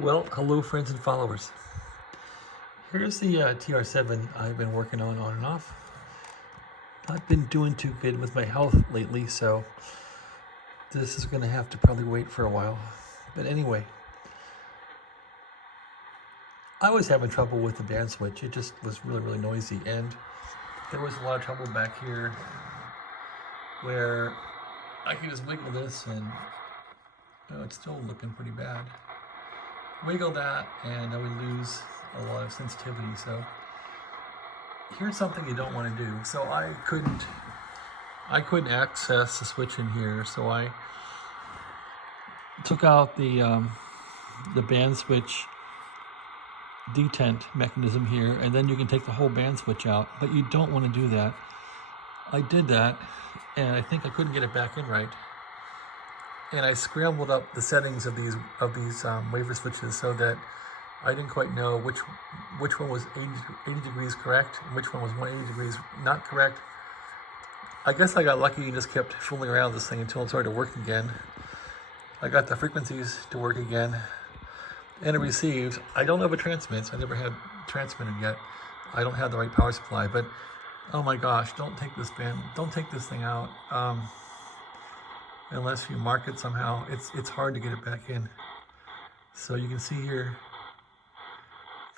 Well, hello friends and followers. Here's the TR7 I've been working on and off. Not been doing too good with my health lately, so this is going to have to probably wait for a while. But anyway, I was having trouble with the band switch. It just was really noisy, and there was a lot of trouble back here where I could just wiggle this and it's still looking pretty bad. Wiggle that and I would lose a lot of sensitivity. So here's something you don't want to do. So I couldn't access the switch in here, so I took out the band switch detent mechanism here, and then you can take the whole band switch out, but you don't want to do that. I did that and I think I couldn't get it back in right, and I scrambled up the settings of these wafer switches so that I didn't quite know which one was 80 degrees correct and which one was 180 degrees not correct. I guess I got lucky and just kept fooling around with this thing until it started to work again. I got the frequencies to work again, and it receives. I don't know if it transmits. I never had transmitted yet. I don't have the right power supply, but oh my gosh, don't take this thing out unless you mark it somehow. It's hard to get it back in. So you can see here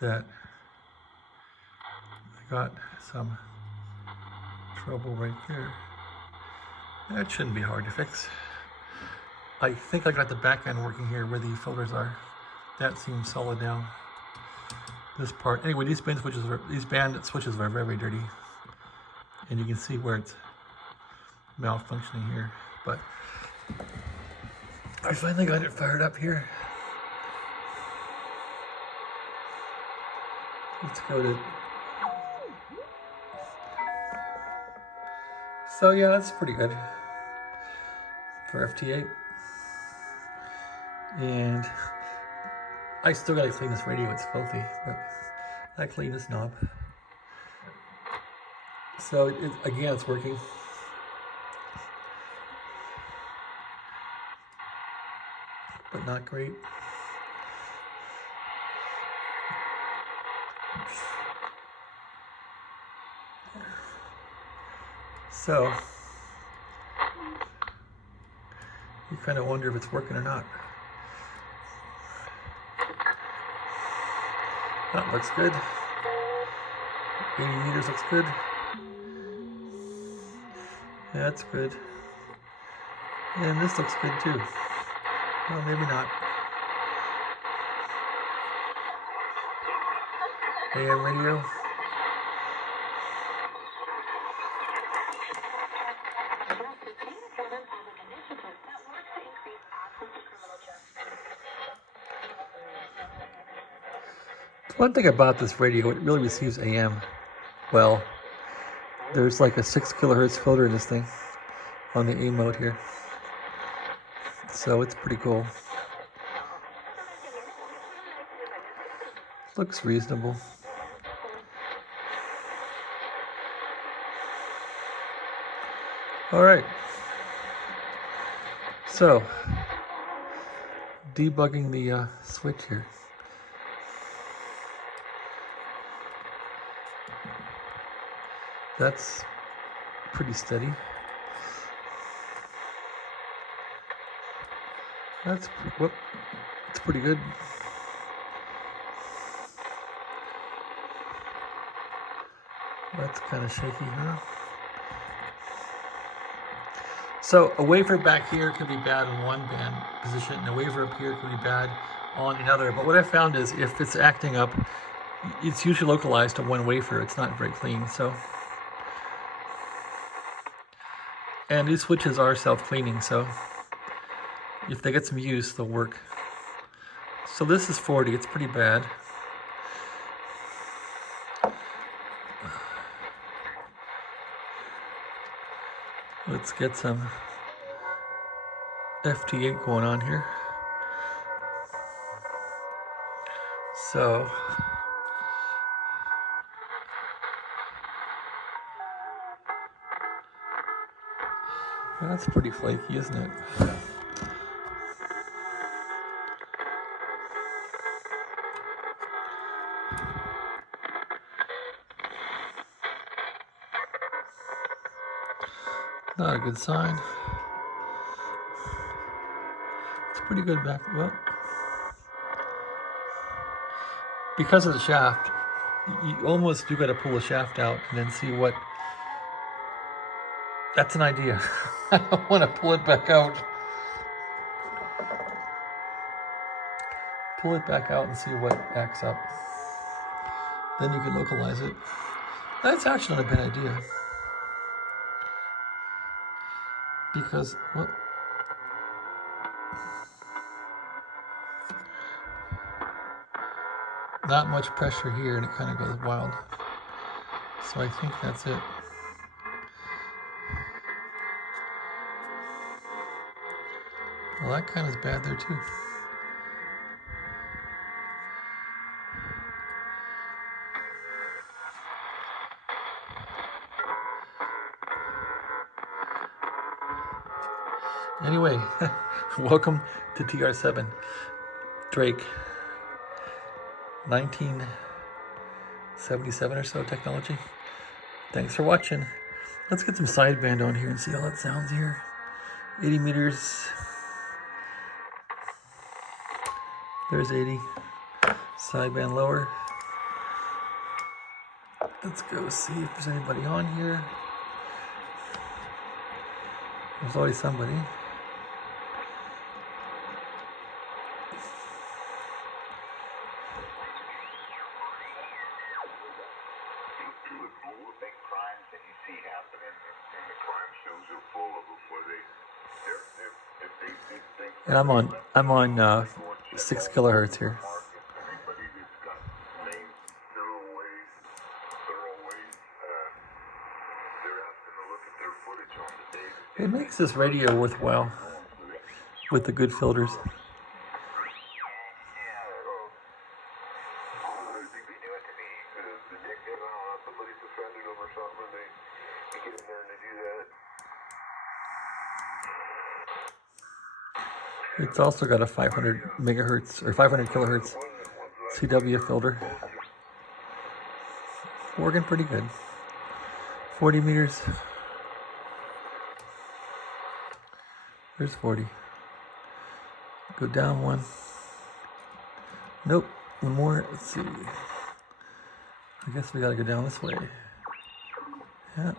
that I got some trouble right there. That shouldn't be hard to fix. I think I got the back end working here where the filters are. That seems solid now. This part, anyway, these band switches are very dirty, and you can see where it's malfunctioning here. But I finally got it fired up here. Let's go to. So yeah, that's pretty good for FT8. And I still gotta clean this radio, it's filthy, but I cleaned this knob. So again, it's working. But not great. So you kind of wonder if it's working or not. That looks good. 80 meters looks good. Yeah, that's good. And this looks good too. Well, maybe not. AM radio. One thing about this radio, it really receives AM well. There's like a 6 kilohertz filter in this thing on the A mode here. So it's pretty cool. Looks reasonable. All right. So, debugging the switch here. That's pretty steady. It's pretty good. That's kind of shaky, huh? So a wafer back here could be bad in one band position, and a wafer up here could be bad on another. But what I found is if it's acting up, it's usually localized to one wafer. It's not very clean, so. And these switches are self-cleaning, so if they get some use, they'll work. So this is 40, it's pretty bad. Let's get some FT8 going on here. So that's pretty flaky, isn't it? Not a good sign. It's pretty good back. Well, because of the shaft, you almost do got to pull the shaft out and then see what. That's an idea. I don't want to pull it back out. Pull it back out and see what acts up. Then you can localize it. That's actually not a bad idea. Because, well, not much pressure here and it kind of goes wild. So I think that's it. Well, that kind of is bad there too. Anyway, welcome to TR7 Drake 1977 or so technology. Thanks for watching. Let's get some sideband on here and see how that sounds here. 80 meters. There's 80. Sideband lower. Let's go see if there's anybody on here. There's always somebody. And I'm on 6 kilohertz here. It makes this radio worthwhile with the good filters. It's also got a 500 megahertz or 500 kilohertz CW filter. Working pretty good. 40 meters. There's 40. Go down one. Nope. One more. Let's see. I guess we gotta go down this way. Yeah.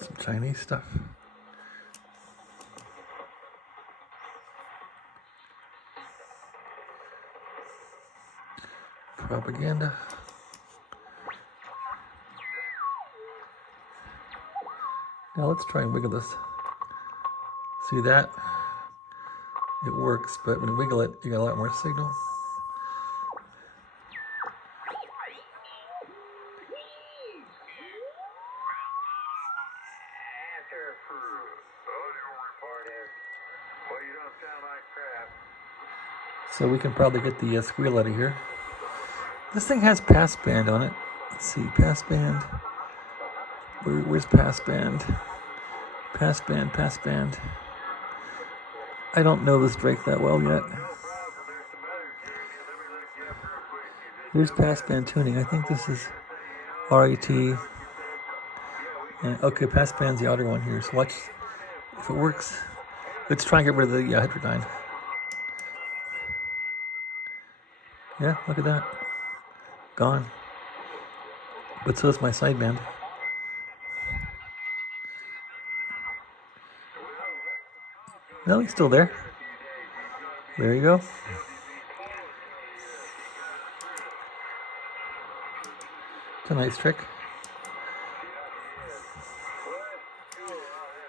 Some Chinese stuff. Propaganda. Now let's try and wiggle this. See that? It works, but when you wiggle it, you got a lot more signal. So we can probably get the squeal out of here. This thing has passband on it. Let's see, passband. Where's passband? Passband. I don't know this Drake that well yet. Here's passband tuning. I think this is RET. And, okay, passband's the outer one here. So watch if it works. Let's try and get rid of the heterodyne. Yeah, look at that. Gone. But so is my sideband. No, he's still there. There you go. It's a nice trick.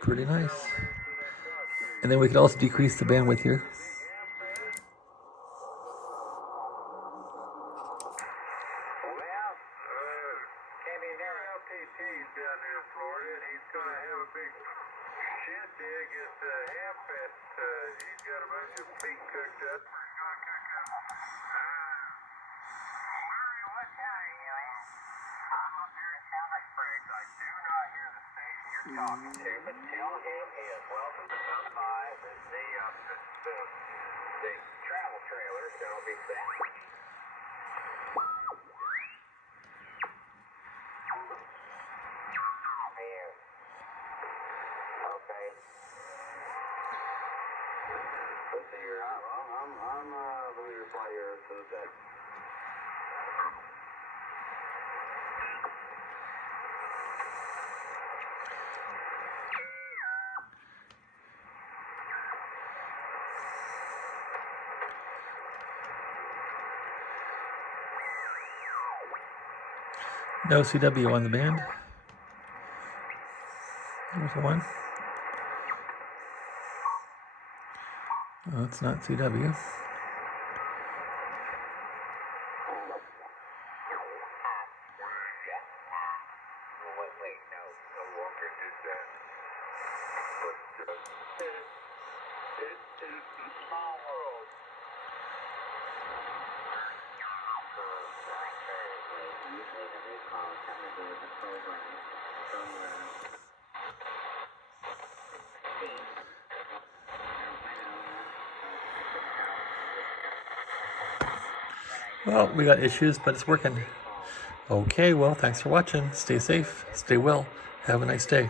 Pretty nice. And then we could also decrease the bandwidth here. Talking to, but tell him he is welcome to come by the travel trailer is going to be set. No CW on the band. There's the one. Oh, it's not CW. Wait, no longer did that. But, it's a small world. Usually the recall is having to do with the program. Well, we got issues, but it's working. Okay, well, thanks for watching. Stay safe, stay well, have a nice day.